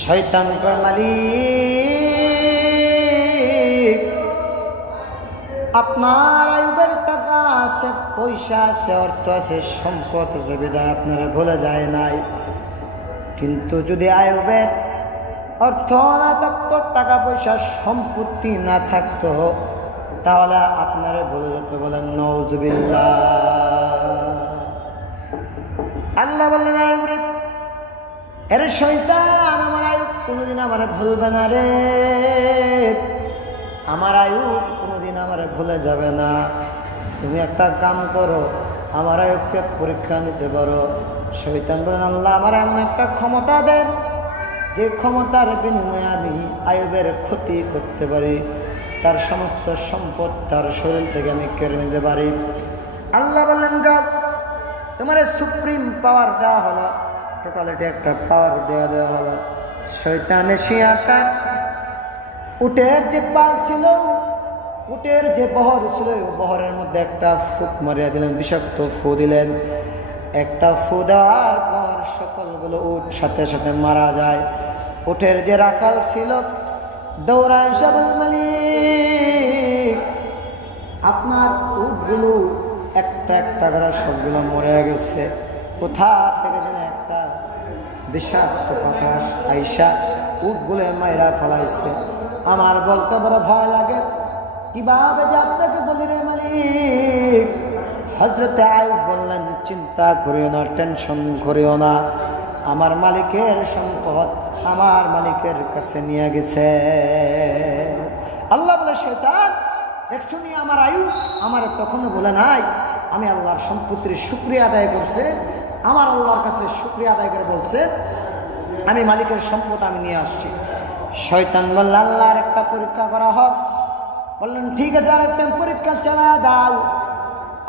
শয়তান কয় মালিক আপনার আয়ুবের টাকা আছে, পয়সা আছে, অর্থ আছে, সম্পদ আছে, বিদায় আপনারা ভুলে যায় নাই। কিন্তু যদি আয়ুবের অর্থ না থাকতো, টাকা পয়সা সম্পত্তি না থাকতো, তাহলে আপনারা ভুলে যেত। বলেন নাউজুবিল্লাহ। আল্লাহ বললেন আয়ুব রে, এর শয়তান আমার আয়ুব কোনোদিন আমারে ভুলবে না রে, আমার আয়ুব কোনোদিন আমারে ভুলে যাবে না। তুমি একটা কাম করো, আমার আয়ুবকে পরীক্ষা নিতে পারো। শয়তান বলেন আল্লাহ আমার এমন একটা ক্ষমতা দেন, যে ক্ষমতার বিনিময়ে আমি আয়ুবের ক্ষতি করতে পারি, তার সমস্ত সম্পদ তার শরীর থেকে আমি কেড়ে নিতে পারি। আল্লাহ বললেন তোমার সুপ্রিম পাওয়ার দেওয়া হলো, টোটালিটি একটা পাওয়ার দেওয়া হলো। শয়তান এসে আসা উটের যে পাল ছিল, উটের যে বহর ছিল, বহরের মধ্যে একটা ফুক মারিয়া দিলেন, বিষাক্ত ফু দিলেন। একটা ফু দেওয়ার পর সকলগুলো উট সাথে সাথে মারা যায়। উটের যে রাখাল ছিল দৌড়ায় সবল মালিক আপনার উটগুলো একটা একটা করে সবগুলো মরে গেছে। কোথা থেকে যেন একটা বিষাক্ত বাতাস আইসা উটগুলো মাইরা ফেলাইছে। আমার বলতে বড় ভয় লাগে, কিভাবে যে আপনাকে বলি রে মালিক। হযরতে আয়ুব বললেন চিন্তা করিও না, টেনশন করিও না, আমার মালিকের সম্পদ আমার মালিকের কাছে নিয়ে গেছে। আল্লাহ বলে শয়তান দেখছুনি আমার আয়ুব আমার তখনও বলে নাই আমি আল্লাহর সম্পত্তির শুকরিয়া আদায় করছে, আমার আল্লাহর কাছে শুকরিয়া আদায় করে বলছে আমি মালিকের সম্পদ আমি নিয়ে আসছি। শয়তান বলল আল্লাহর একটা পরীক্ষা করা হোক। বললেন ঠিক আছে, আর একটা পরীক্ষা চালা দাও।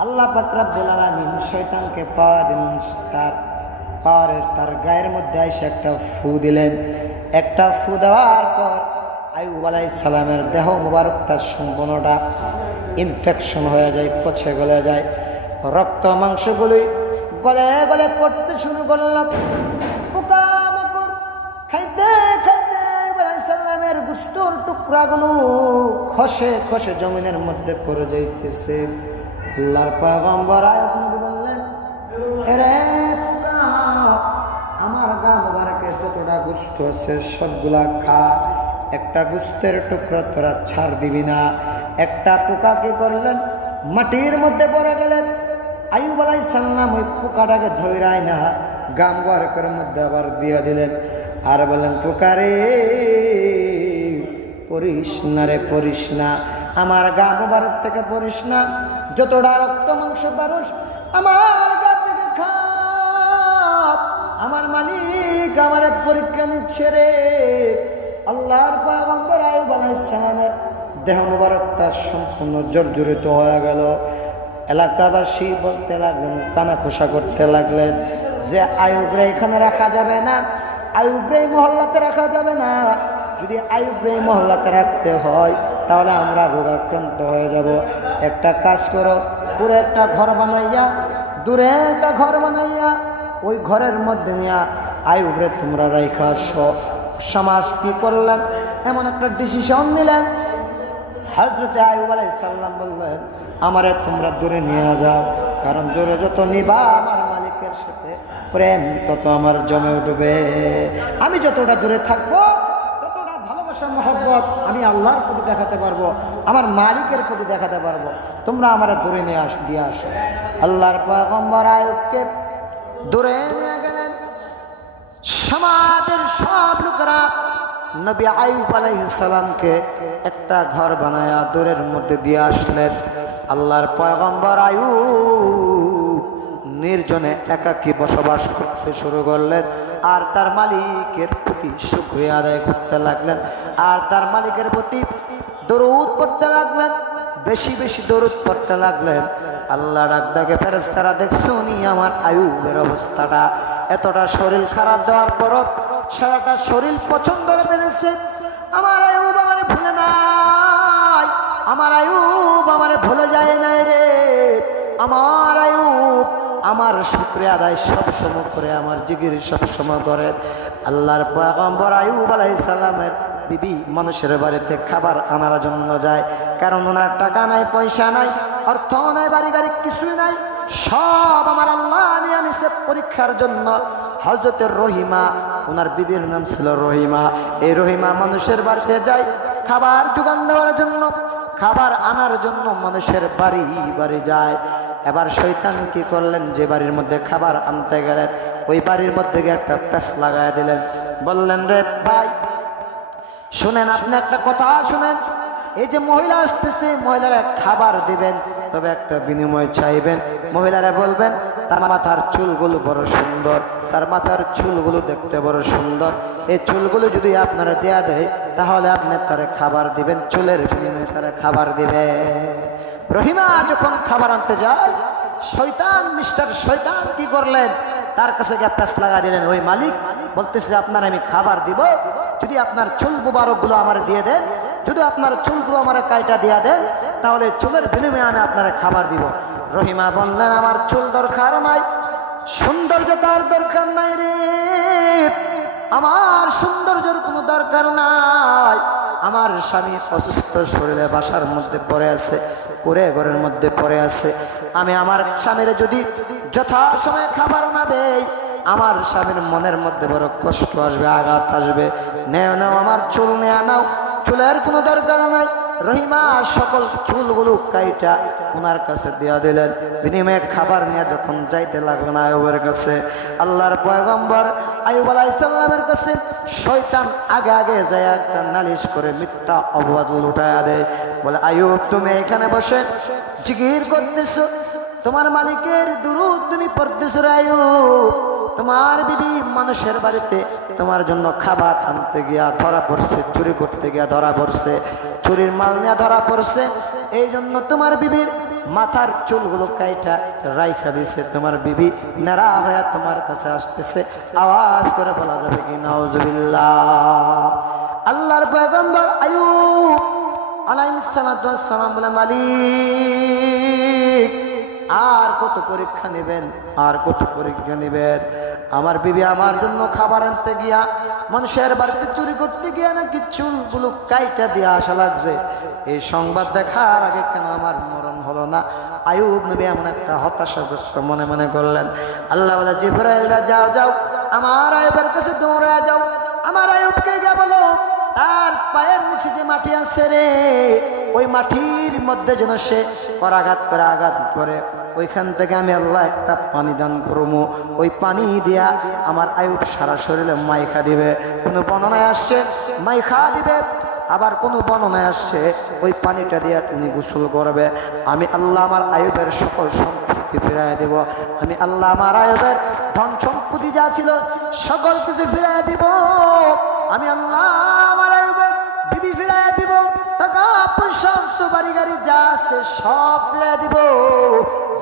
আল্লাহ পাক রব্বুল আলামিন শয়তানকে পাওয়ার দিন, তার গায়ের মধ্যে এসে একটা ফু দিলেন। একটা ফু দেওয়ার পর আইয়ুব আলাইহিস সালামের দেহ মুবারকটা সম্পূর্ণটা ইনফেকশন হয়ে যায়, পচে গলে যায়, রক্ত মাংসগুলি গলে গলে পড়তে শুরু করল। পোকামাকড় খাইতে খাইতে আইয়ুব আলাইহিস সালামের গোশতের টুকরাগুলো খসে খসে জমিনের মধ্যে পড়ে যাইতেছে। আল্লাহর পয়গম্বর আয়াত নবী বললেন এরে পোকা, আমার গা মুবারকে যতটা গোশত আছে সবগুলা খা, একটা গোশতের টুকরা তোরা ছাড় দিবি না। একটা পোকা কি করলেন, মাটির মধ্যে পড়ে গেলেন। আইয়ুব আলাইহিস সালাম ওই পোকাটাকে ধইরাই না গা মুবারকের মধ্যে আবার দিয়ে দিলেন, আর বলেন পোকারে পড়িস না রে, পড়িস না, আমার গা মুবারক থেকে পড়িস না, যতটা রক্ত মাংস পারুস আমার গা থেকে খা, আমার মালিক আমার পরীক্ষা নিচ্ছে রে। আল্লাহর পয়গম্বর আইয়ুব আলাইহিস সালামের দেহ মুবারকটা সম্পূর্ণ জর্জরিত হয়ে গেল। এলাকাবাসী বলতে লাগলেন, কানাঘোষা করতে লাগলেন যে আইয়ুব রে এখানে রাখা যাবে না, আইয়ুব রে মহল্লাতে রাখা যাবে না। যদি আইয়ুব রে মহল্লাতে রাখতে হয় তাহলে আমরা রোগাক্রান্ত হয়ে যাব। একটা কাজ করো, পুরো একটা ঘর বানাইয়া, দূরে একটা ঘর বানাইয়া ওই ঘরের মধ্যে নিয়ে আইয়ুব রে তোমরা রাইখা আসো। সমাজ কি করলেন, এমন একটা ডিসিশন নিলেন। হযরতে আইয়ুব আলাইহিস সালাম বললেন আমারে তোমরা দূরে নিয়ে যাও, কারণ দূরে যত নিবা আমার মালিকের সাথে প্রেম তত আমার জমে উঠবে। আমি যতটা দূরে থাকবো ততটা ভালোবাসা মহব্বত আমি আল্লাহর প্রতি দেখাতে পারবো, আমার মালিকের প্রতি দেখাতে পারবো। তোমরা আমারে দূরে নিয়ে দিয়ে আসো। আল্লাহর পয়গম্বর আইয়ুবকে দূরে নিয়ে গেলেন। সমাজের সব লোকেরা নবী আইয়ুব আলাইহিস সালামকে একটা ঘর বানায়া দূরের মধ্যে দিয়ে আসলেন। আল্লাহর পয়গম্বর আইয়ুব নির্জনে একাকী বসবাস করতে শুরু করলেন, আর তার মালিকের প্রতি শুকরিয়া আদায় করতে লাগলেন, আর তার মালিকের প্রতি দরুদ পড়তে লাগলেন, বেশি বেশি দরুদ পড়তে লাগলেন। আল্লাহ ডাকদাকে ফেরেশতারা দেখছুনি আমার আইয়ুবের অবস্থাটা, এতটা শরীর খারাপ দেওয়ার পরও সারাটা শরীর পছন্দ করে ফেলেছে। আমার আইয়ুব আমারে ভুলে নাই, আমার আইয়ুব আমারে ভুলে যায় নাই রে, আমার আইয়ুব আমার শুকরিয়া আদায় সব সময় করে, আমার জিকির সব সময় করে। আল্লাহর পয়গম্বর আইয়ুব আলাইহিস সালামের বিবি মানুষের বাড়িতে খাবার আনার জন্য যায়, কারণ ওনার টাকা নাই, পয়সা নাই, অর্থ নাই, বাড়ি গাড়ি কিছুই নাই, সব আমার আল্লাহ নিয়ে আনিছে পরীক্ষার জন্য। হযরতের রহিমা, ওনার বিবির নাম ছিল রহিমা। এই রহিমা মানুষের বাড়িতে যায় খাবার যোগান দেওয়ার জন্য, খাবার আনার জন্য মানুষের বাড়ি বাড়ি যায়। এবার শয়তান কি করলেন, যে বাড়ির মধ্যে খাবার আনতে গেলেন ওই বাড়ির মধ্যে গিয়ে একটা প্যাঁচ লাগাই দিলেন। বললেন, রে ভাই শুনেন, আপনি একটা কথা শুনেন, এই যে মহিলা আসতেছে, মহিলারা খাবার দিবেন, তবে একটা বিনিময় চাইবেন। মহিলারা বলবেন তার মাথার চুলগুলো বড় সুন্দর, তার মাথার চুলগুলো দেখতে বড় সুন্দর, এই চুলগুলো যদি আপনারা দেয়া দেয় তাহলে আপনি তারা খাবার দিবেন, চুলের বিনিময়ে তারা খাবার দিবে। রহিমা যখন খাবার আনতে যায়, শয়তান মিস্টার শয়তান কি করলেন, তার কাছে গিয়ে প্যাঁচ লাগা দিলেন। ওই মালিক বলতেছে, আপনার আমি খাবার দিব যদি আপনার চুল মুবারকগুলো আমার দিয়ে দেন, যদি আপনার চুলগুলো আমার কাইটা দিয়া দেন, তাহলে চুলের বিনিময়ে আমি আপনার খাবার দিব। রহিমা বললেন, আমার চুল দরকার নাই, সৌন্দর্য তার দরকার নাই রে, আমার সৌন্দর্যের কোনো দরকার নাই। আমার স্বামী অসুস্থ শরীরে বাসার মধ্যে পড়ে আছে, কুড়ে ঘরের মধ্যে পড়ে আছে। আমি আমার স্বামীর যদি যথাসময়ে খাবার না দেই, আমার স্বামীর মনের মধ্যে বড় কষ্ট আসবে, আঘাত আসবে। নেও নাও, আমার চুল নেয়া নাও, চুলের কোনো দরকার নাই। রহিমা সকল চুলগুলো কাইটা ওনার কাছে দিয়া দিলেন। বিনিময়ে খাবার নিয়ে যখন যাইতে লাগলেন আইয়ুবের কাছে, আল্লাহর পয়গম্বর আইয়ুব আলাইহিস সালামের কাছে শয়তান আগে আগে যায় একটা নালিশ করে মিথ্যা অপবাদ লুটায়া দেয়। বলে, আইয়ুব তুমি এখানে বসে জিকির করতেছো, তোমার মালিকের দুরূদ তুমি পড়তেছো রে আইয়ুব, তোমার বিবি মানুষের বাড়িতে তোমার জন্য খাবার আনতে গিয়া ধরা পড়ছে, চুরি করতে গিয়া ধরা পড়ছে, চুরির মাল নিয়ে ধরা পড়ছে। এই জন্য তোমার বিবির মাথার চুলগুলো কাইটা রাইখা দিছে, তোমার বিবি নেড়া হয়ে তোমার কাছে আসতেছে। আওয়াজ করে বলা যাবে কি নাউজুবিল্লাহ। আল্লাহর পয়গম্বর আইয়ুব আলাইহিস সালাতু ওয়াস সালাম বলে, মালিক আর কত পরীক্ষা নেবেন, আর কত পরীক্ষা নেবেন? আমার বিবি আমার জন্য খাবার আনতে গিয়া মানুষের বাড়িতে চুরি করতে গিয়া নাকি চুলগুলো কাইটা দিয়ে আসা লাগছে। এই সংবাদ দেখার আগে কেন আমার মরণ হলো না? আইয়ুব নবী এমন একটা হতাশাগ্রস্ত মনে মনে করলেন। আল্লাহ বলে, জিবরাইলরা যাও যাও, আমার আইয়ুবের কাছে দৌড়ে যাও, আমার আইয়ুবকে গিয়ে বলো তার পায়ের নিচে যে মাটি আছে রে, ওই মাটির মধ্যে যেন সে করাঘাত করে আঘাত করে, ওইখান থেকে আমি আল্লাহ একটা পানি দান করবো, ওই পানি দিয়া আমার আইয়ুব সারা শরীরে মাইখা দিবে। কোনো বর্ণনায় আসছে মাইখা দিবে, আবার কোনো বর্ণনায় আসছে ওই পানিটা দিয়া তুমি গোসল করবে। আমি আল্লাহ আমার আইয়ুবের সকল সম্পত্তি ফিরাইয়া দেব, আমি আল্লাহ আমার আইয়ুবের ধন সম্পত্তি যা ছিল সকল কিছু ফিরাইয়া দিব, আমি আল্লাহ আমার আইয়ুবের বিবি ফিরাইয়া দিব, টাকা পয়সা বাড়ি গাড়ি যা আছে সব ফিরাইয়া দিব।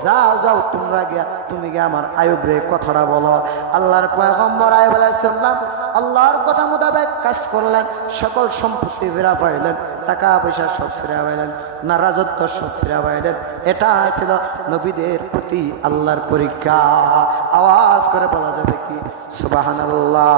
যাও যাও তোমরা গিয়া, তুমি গিয়া আমার আইয়ুব রে কথাটা বলো। আল্লাহর পয়গম্বর আইয়ুব আলাইহিস সালাম আল্লাহর কথা মোতাবেক কাজ করলেন, সকল সম্পত্তি ফিরা পাইলেন, টাকা পয়সা সব ফিরা পাইলেন, না রাজত্ব সব ফিরা পাইলেন। এটা ছিল নবীদের প্রতি আল্লাহর পরীক্ষা। আওয়াজ করে বলা যাবে কি সুবহানাল্লাহ।